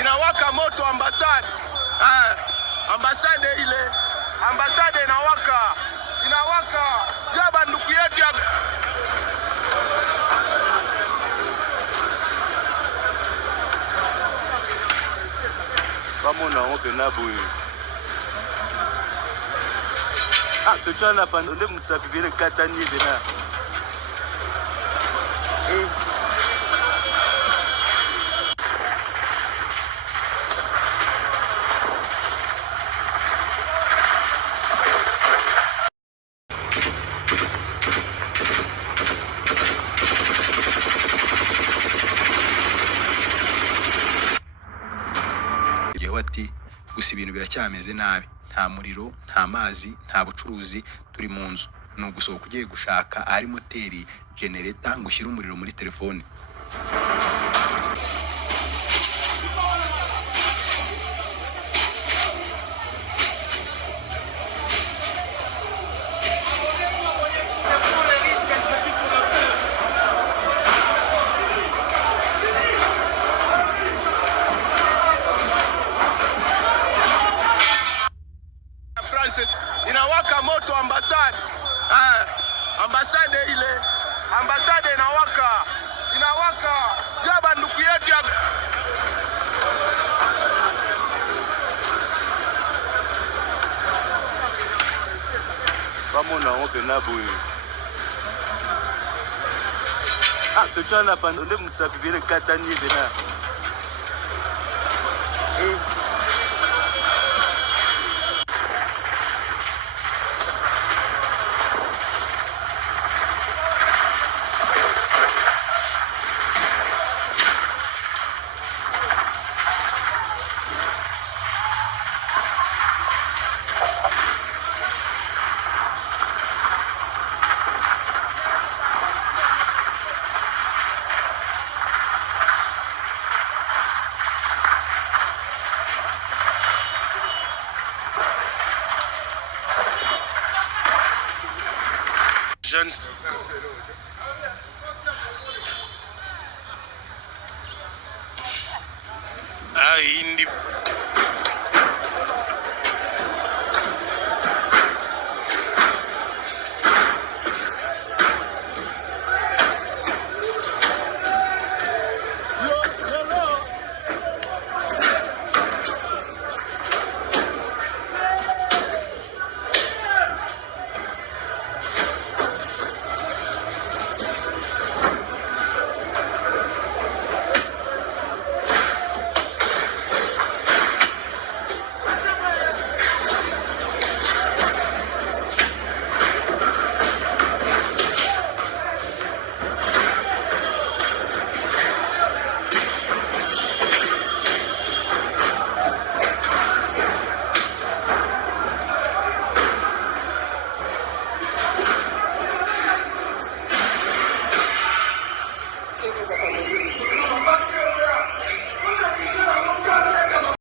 Inawaka moto ambasade. Ambasade ile. Ambasade inawaka. Inawaka. Jaba ndugu yetu ya kama unaombe na boye. Tuchana pande ule msafi vile katani tena. Ati gusa ibintu biracyameze nabi, nta muriro, nta mazi, nta bucuruzi, turi mu nzu. Ni ugusohoka ugiye gushaka ahari moteri generator ngo ushyire umuriro muri telefone. Inawaka moto ambasade. Ambasade ile. Ambasade inawaka. Inawaka. Jaba ndugu yetu ya kama unaombe na boye. Tuchana pande ule msafi vile katani tena. Jeune. Hindi